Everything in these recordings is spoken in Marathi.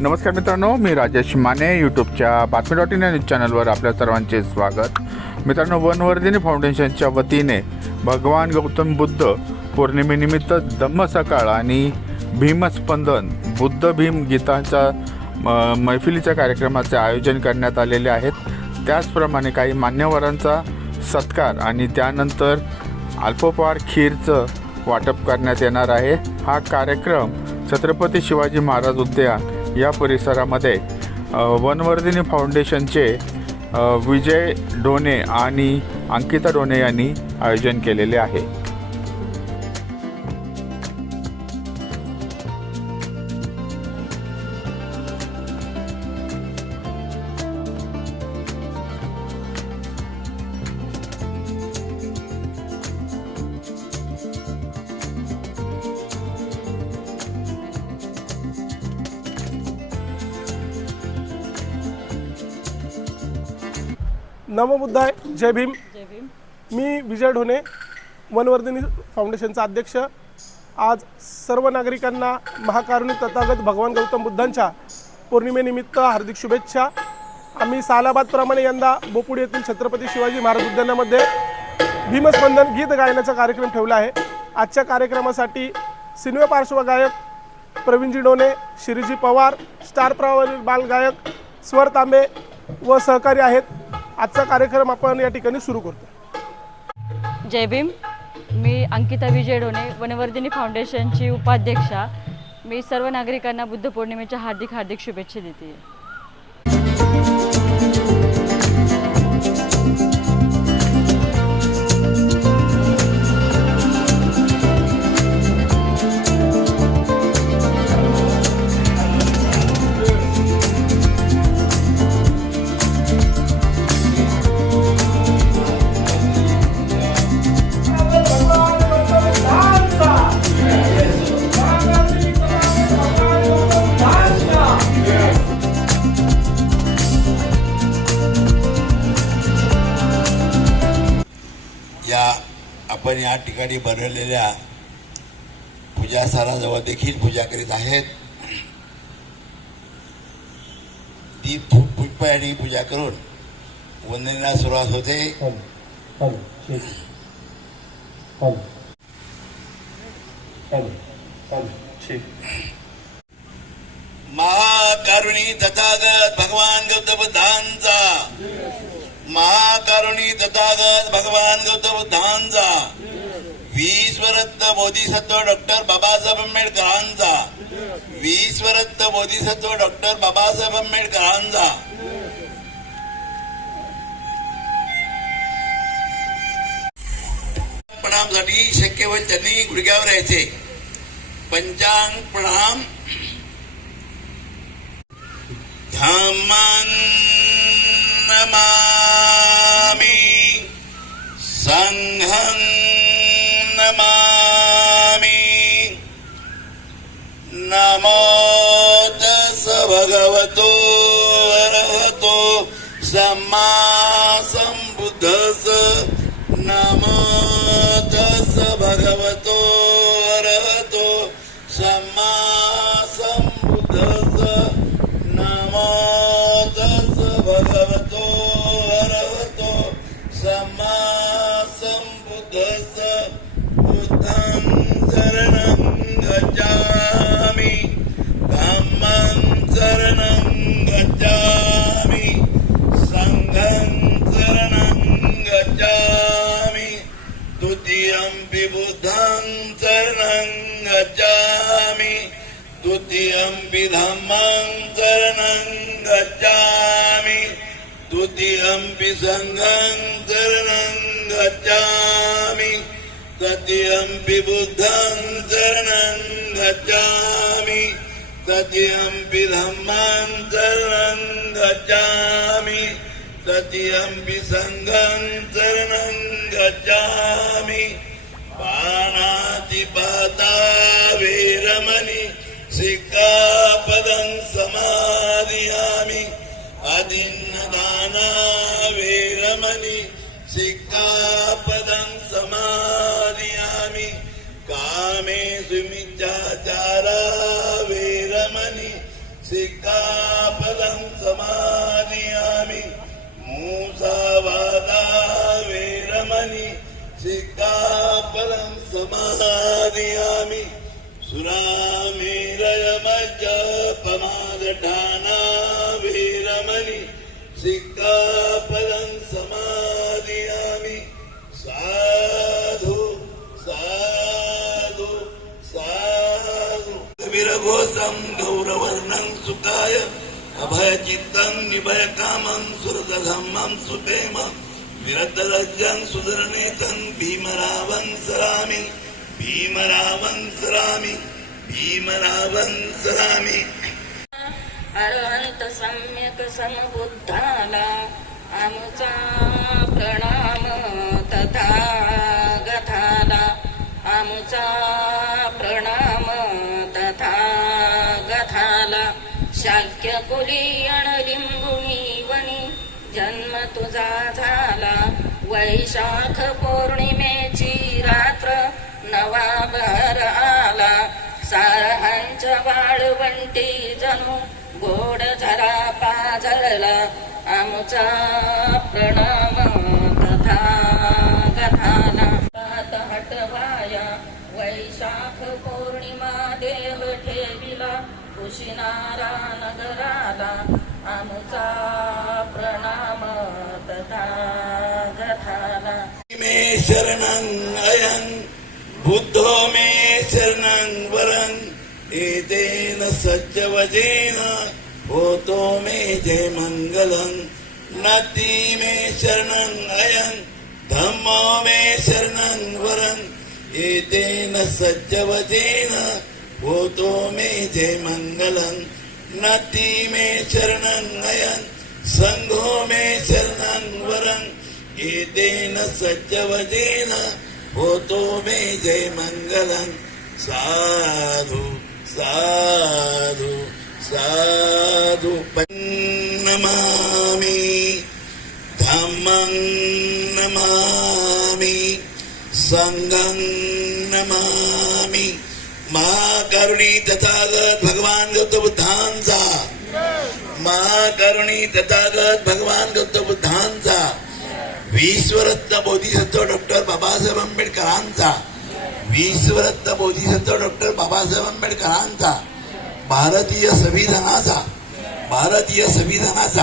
नमस्कार मित्रांनो मी राजेश माने यूट्यूबच्या बातमी डॉट इन या न्यूज चॅनलवर आपल्या सर्वांचे स्वागत. मित्रांनो वनवर्धिनी फाउंडेशनच्या वतीने भगवान गौतम बुद्ध पौर्णिमेनिमित्त धम्म सकाळ आणि भीमस्पंदन बुद्ध भीम गीताच्या म- मैफिलीच्या कार्यक्रमाचे आयोजन करण्यात आलेले आहेत. त्याचप्रमाणे काही मान्यवरांचा सत्कार आणि त्यानंतर अल्पोपहार खीरचं वाटप करण्यात येणार आहे. हा कार्यक्रम छत्रपती शिवाजी महाराज उद्यान या परिसरामध्ये वनवर्धिनी फाउंडेशनचे विजय डोने आणि अंकिता डोने यांनी आयोजन केलेले आहे. नमबुद्धाय जय भीम. जय भीम. मी विजय ढोणे वनवर्धिनी फाउंडेशनचा अध्यक्ष. आज सर्व नागरिकांना महाकारुणी तथागत भगवान गौतम बुद्धांच्या पौर्णिमेनिमित्त हार्दिक शुभेच्छा. आम्ही सालाबादप्रमाणे यंदा बोपुड येथील छत्रपती शिवाजी महाराज उद्यानामध्ये भीमस्पंदन गीत गायनाचा कार्यक्रम ठेवला आहे. आजच्या कार्यक्रमासाठी सिनेमा पार्श्वगायक प्रवीणजी डोणे शिरीजी पवार स्टार प्रवाह बालगायक स्वर तांबे व सहकारी आहेत. आजचा कार्यक्रम आपण या ठिकाणी सुरू करतो. जय भीम. मी अंकिता विजय डोणे वनवर्धिनी फाउंडेशनची उपाध्यक्षा. मी सर्व नागरिकांना बुद्ध पौर्णिमेच्या हार्दिक हार्दिक शुभेच्छा देते. ठिकाणी बनवलेल्या पूजा स्थानाजवळ देखील पूजा करीत आहेत. दीप धूप पुष्प आणि पूजा करून वंदनेला सुरुवात होते. महाकारुणी तथागत भगवान गौतम बुद्धांचा. महाकारुणी तथागत भगवान गौतम बुद्धांचा. विश्वरत्न बोधिसत्व डॉक्टर बाबासाहेब आंबेडकरांचा. विश्वरत्न बोधिसत्व डॉक्टर बाबासाहेब आंबेडकरांचा. प्रणामसाठी शक्य होईल त्यांनी गुडघ्यावर यायचे. पंचांग प्रणाम. धम्मं नमामि. नमामि नमो तस् भगवतो अरहतो सम्मा द्वितीयं बुद्धं शरणं गच्छामि द्वितीयं धम्मं शरणं गच्छामि द्वितीयं विसङ्घं शरणं गच्छामि तृतीयं बुद्धं शरणं गच्छामि तृतीयं धम्मं शरणं गच्छामि तृतीयं सङ्घं शरणं गच्छामि अदिन्नदाना वीरमणि सिक्कापदं समादियामि। कामे सुमिच्छाचारा वीरमणि सिक्कापदं समादयामि। मूसावादा वेरमणि सिक्कापदं समादयामि। सुरामेरयमज्जपमादठाना वीरमणि सिक्कापदं समादयामि साधु साधु साधु। विरघोषं गौरवर्णं सुखाय अभयचित्तं निभयकामं सुरतधम्मं सुप्रेम विरतरज्जं सुधरनेतं भीमरावं सरामि। भीमरावं सरामि। भीमरावं सरामि। अरहंत सम्यक समबुद्धाला आमचा प्रणाम तथा गथाला आमचा प्रणाम तथा गथाला. शाक्य कुलीयण अणलिंबुनी वनी जन्म तुझा झाला. वैशाख पौर्णिमेची रात्र नवा भर आला. सारहांच्या वाळवंटी जणू गोड झरा पाझरला आमचा प्रणाम कथा गथाला पात हटवाया वैशाख पौर्णिमा देव ठेविला कुशिनारा नगराला आमचा प्रणाम तथा गथाला मे शरणं अयं बुद्धो मे शरणं वरं एतेन सज्जवजेन होतो मे जय मंगलं नति मे शरणं अयं धम्मो मे शरणं वरं एतेन सज्जवजेन होतो मे जय मंगलं नति मे शरणं अयं संघो मे शरणं वरं एतेन सज्जवजेन होतो मे जय मंगलं साधु। साधु साधु नमामि धम्मं नमामि सङ्गं नमामि महाकरुणी तथागत भगवान गौतम बुद्धांचा। महाकरुणी तथागत भगवान गौतम बुद्धांचा। विश्वरत्न बोधिसत्व डॉक्टर बाबासाहेब आंबेडकरांचा। विश्वरत्न बोधिसत्व डॉक्टर बाबासाहेब आंबेडकरांचा भारतीय संविधानाचा भारतीय संविधानाचा.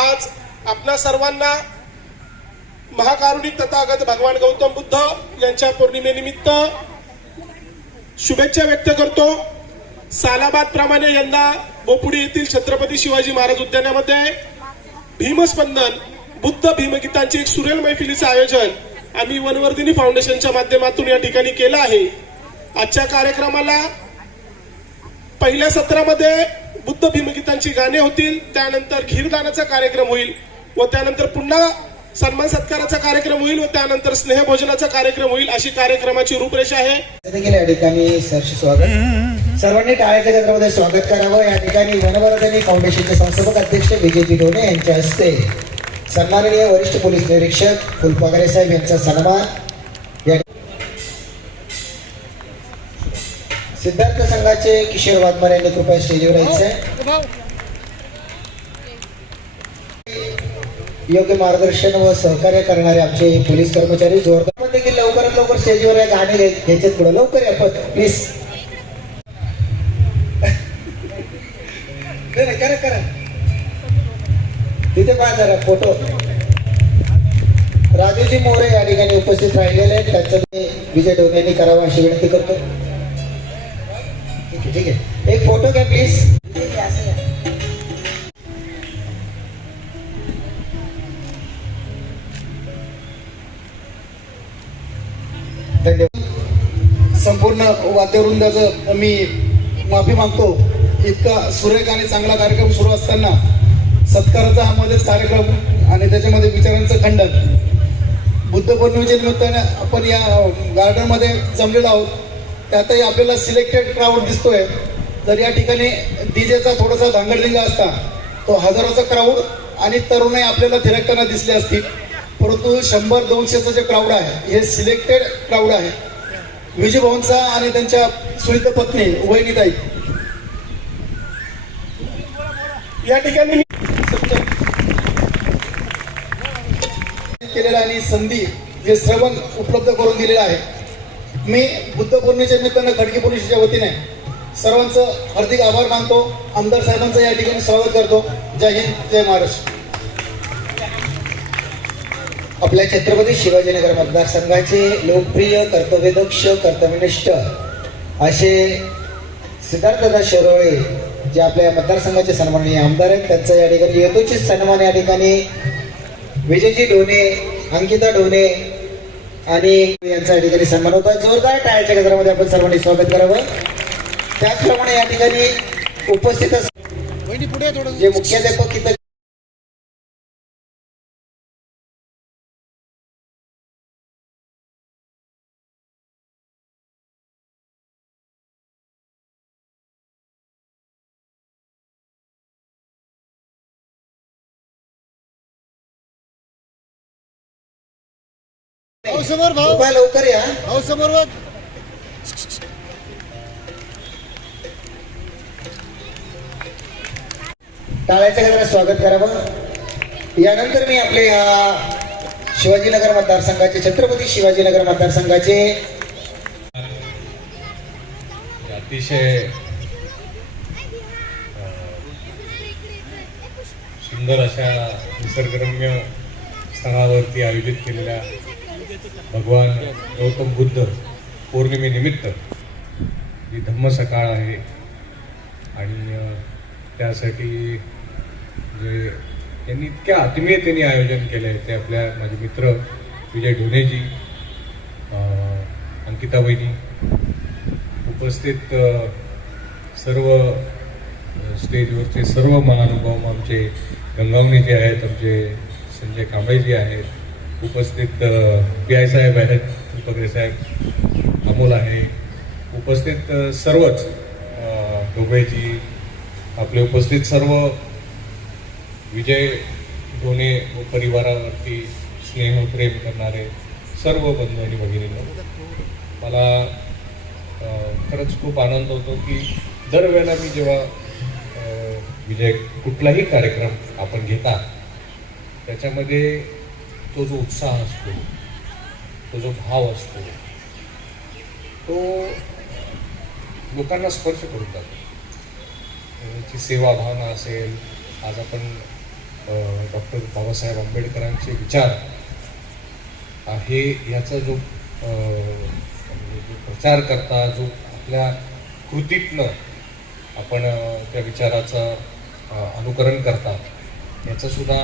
आज आपणा सर्वांना महाकारुणिक तथागत भगवान गौतम बुद्ध यांच्या पौर्णिमेनिमित्त शुभेच्छा व्यक्त करतो. सालाबाद प्रमाणे यंदा बोपुडी येथील छत्रपती शिवाजी महाराज उद्यानामध्ये भीमस्पंदन बुद्ध भीमगीतांचे एक सुरेल मैफिलीचं आयोजन आम्ही वनवर्धिनी फाउंडेशनच्या माध्यमातून या ठिकाणी केलं आहे. आजच्या कार्यक्रमाला पहिल्या सत्रामध्ये बुद्ध भीमगीतांची गाणे होतील त्यानंतर घीरदानाचा कार्यक्रम होईल व त्यानंतर पुन्हा सन्मान सत्काराचा कार्यक्रम होईल व त्यानंतर स्नेहभोजनाचा कार्यक्रम होईल अशी कार्यक्रमाची रूपरेषा आहे. या ठिकाणी स्वागत. सर्वांनी टाळ्याच्या केंद्रामध्ये स्वागत करावं. या ठिकाणी वनवर्धनी फाउंडेशनचे संस्थापक अध्यक्ष विजयजी डोणे यांच्या हस्ते सन्माननीय वरिष्ठ पोलीस निरीक्षक फुलपागरे साहेब यांचा सन्मान. या सिद्धार्थ संघाचे किशोर वाघमार यांनी कृपया स्टेजवर यायचंय. योग्य मार्गदर्शन व सहकार्य करणारे आमचे पोलीस कर्मचारी जोरदार देखील लवकरात लवकर स्टेजवर या गाणी घ्यायचे पुढे. लवकर या प्लीज जरा फोटो. राजूजी मोरे या ठिकाणी उपस्थित राहिलेले आहेत. त्यांचं मी विजय डोने यांनी अशी विनंती करतो. ठीक आहे ठीक आहे. एक फोटो घ्या प्लीज धन्यवाद. संपूर्ण वाद्यवृंदाचं मी माफी मागतो. इतका सुरेख आणि चांगला कार्यक्रम सुरू असताना सत्काराचा हा मध्येच कार्यक्रम आणि त्याच्यामध्ये विचारांचं खंडन. बुद्ध पौर्णिमेच्या निमित्ताने आपण या गार्डनमध्ये जमलेलो आहोत. त्यातही आपल्याला सिलेक्टेड क्राऊड दिसतोय. जर या ठिकाणी डीजेचा थोडासा धांगडधिंगा असता तो हजारोचा क्राऊड आणि तरुणही आपल्याला थिरकताना दिसले असतील. परंतु शंभर दोनशेचं जे क्राऊड आहे हे सिलेक्टेड क्राऊड आहे. विजय भवनचा आणि त्यांच्या सुनीत पत्नी वहिनीताई या ठिकाणी केलेला आणि संधी जे श्रवण उपलब्ध करून दिलेलं आहे. मी बुद्ध पौर्णिमेच्या निमित्तानं खडकी पोलिसच्या वतीने सर्वांचं हार्दिक आभार मानतो. आमदार साहेबांचं या ठिकाणी स्वागत करतो. जय हिंद जय महाराष्ट्र. आपल्या छत्रपती शिवाजीनगर मतदारसंघाचे लोकप्रिय कर्तव्यदक्ष कर्तव्यनिष्ठ असे सिद्धार्थदा शिरोळे जे आपल्या मतदारसंघाचे सन्माननीय आमदार आहेत त्यांचा या ठिकाणी यथोचित सन्मान या ठिकाणी विजयजी ढोणे अंकिता ढोणे आणि यांचा या ठिकाणी सन्मान होता. जोरदार टाळ्याच्या गजरामध्ये आपण सर्वांनी स्वागत करावं. त्याचप्रमाणे या ठिकाणी उपस्थित जे मुख्याध्यापक इथं कृपया लवकर या. टाळ्याच्या गजरात स्वागत करावं यानंतर मी आपले या शिवाजीनगर मतदारसंघाचे छत्रपती शिवाजीनगर मतदारसंघाचे अतिशय सुंदर अशा निसर्गरम्य स्थळावरती आयोजित केलेल्या भगवान गौतम बुद्ध पौर्णिमेनिमित्त जी धम्म सकाळ आहे. आणि त्यासाठी जे त्यांनी इतक्या आत्मीयतेने आयोजन केलं आहे ते आपल्या माझे मित्र विजय ढोनेजी अंकिता वहिनी उपस्थित सर्व स्टेजवरचे सर्व महानुभाव आमचे गंगावणे जे आहेत आमचे संजय कांबळेजी आहेत उपस्थित पी आय साहेब आहेत दीपकरे साहेब अमोल आहे. उपस्थित सर्वच डोबेजी आपले उपस्थित सर्व विजय ढोणे व परिवारावरती स्नेह प्रेम करणारे सर्व बंधू आणि भगिनींना मला खरंच खूप आनंद होतो की दरवेळेला मी जेव्हा विजय कुठलाही कार्यक्रम आपण घेता त्याच्यामध्ये तो जो उत्साह असतो तो जो भाव असतो तो लोकांना स्पर्श करून जातो त्याची सेवा भावना असेल आज आपण डॉक्टर बाबासाहेब आंबेडकरांचे विचार हे याचा जो म्हणजे जो प्रचार करता जो आपल्या कृतीतनं आपण त्या विचाराचं अनुकरण करता याचंसुद्धा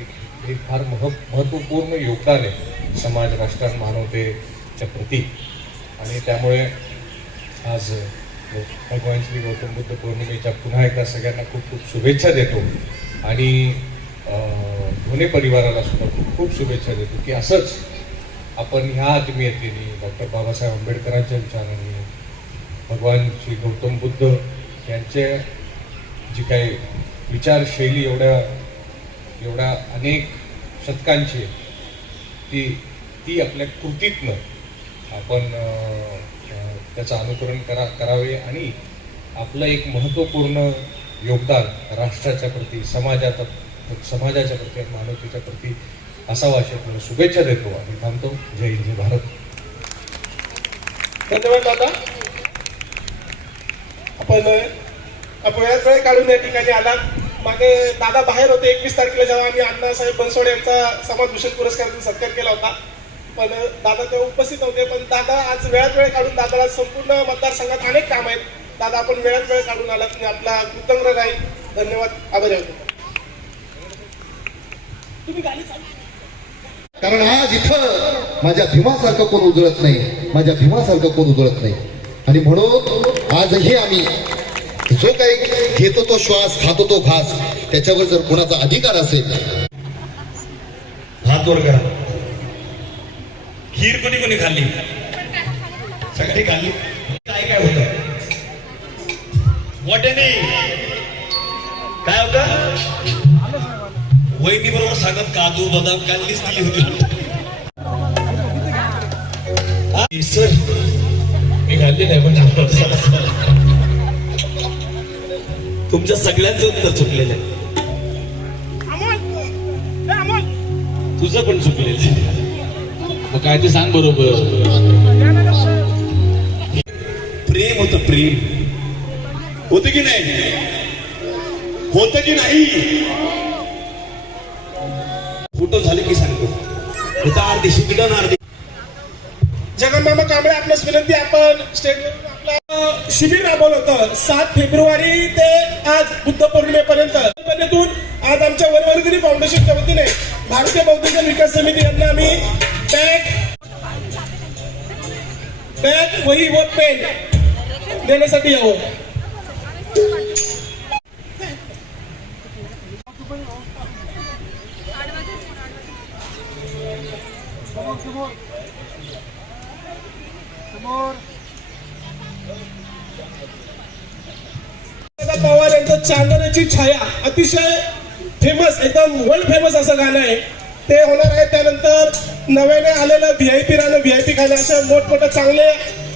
एक हे फार मह महत्त्वपूर्ण योगदान आहे समाज राष्ट्रात मानवतेच्या प्रती. आणि त्यामुळे आज भगवान श्री गौतम बुद्ध पौर्णिमेच्या पुन्हा एकदा सगळ्यांना खूप खूप शुभेच्छा देतो. आणि धोने परिवाराला सुद्धा खूप खूप शुभेच्छा देतो की असंच आपण ह्या आत्मीयतेने डॉक्टर बाबासाहेब आंबेडकरांच्या विचारांनी भगवान श्री गौतम बुद्ध यांचे जी काही विचारशैली एवढ्या एवढ्या अनेक शतकांची ती ती आपल्या कृतीतनं आपण त्याचं अनुकरण करा करावे आणि आपलं एक महत्त्वपूर्ण योगदान राष्ट्राच्या प्रती समाजात समाजाच्या प्रती मानवतेच्या प्रती असावा अशी आपल्याला शुभेच्छा देतो. आणि थांबतो. जय हिंद जय भारत. धन्यवाद दादा. आपण आपण वेळात वेळ काढून या ठिकाणी आला मागे दादा बाहेर होते एकवीस तारखेला जेव्हा आम्ही अण्णासाहेब बनसोडे यांचा समाजभूषण पुरस्काराचा सत्कार केला होता. पण दादा तेव्हा उपस्थित नव्हते पण दादा आज वेळात वेळ काढून दादाला संपूर्ण मतदारसंघात अनेक काम आहेत. दादा आपण वेळात वेळ काढून आलात. मी आपला कृतज्ञ राहील. धन्यवाद. आभारी होतो तुम्ही गाडी चालू कारण आज इथं माझ्या भीमासारखं कोण उजळत नाही माझ्या भीमासारखं कोण उजळत नाही. आणि म्हणून आजही आम्ही जो काही घेतो तो श्वास खातो तो घास त्याच्यावर जर कोणाचा अधिकार असेल हात वर करा. खीर कोणी कोणी खाल्ली? सगळी खाल्ली. काय काय होत? वाट्याने काय होत? वहिनी बरोबर सांगत काजू बदाम काढलीच दिली होती. हा? सर मी घालले नाही पण तुमच्या सगळ्यांचं उत्तर चुकलेलं आहे. तुझं पण चुकलेलं आहे. मग काय ते सांग बरोबर. प्रेम होत प्रेम. होत की नाही? होत की नाही? फोटो झाले की सांगतो. होता अर्धी शिकडण अर्धी. जगन्मामा कांबळे आपल्यास विनंती आपण आपलं शिबिर राबवलं होतं. सात फेब्रुवारी ते आज बुद्ध पौर्णिमेपर्यंत. आज आमच्या वनवर्धिनी फाउंडेशनच्या वतीने भारतीय बौद्धिक विकास समिती यांना आम्ही बॅग बॅग वही व पेन देण्यासाठी यावं दादा पवार यांचं चांदण्याची छाया अतिशय फेमस एकदम वर्ल्ड फेमस असं गाणं आहे. ते होणार आहे त्यानंतर नव्याने आलेलं व्ही आय पी राहणं व्ही आय पी खाणं अशा मोठमोठ्या चांगले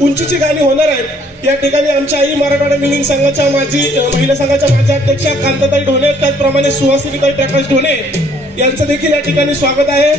उंचीची गाणी होणार आहेत. या ठिकाणी आमच्या आई मराठवाडा मिलिंग संघाच्या माझी महिला संघाच्या माझ्या अध्यक्षा कांताताई ढोणे त्याचप्रमाणे सुहासिनीताई प्रकाश ढोणे यांचं देखील या ठिकाणी स्वागत आहे.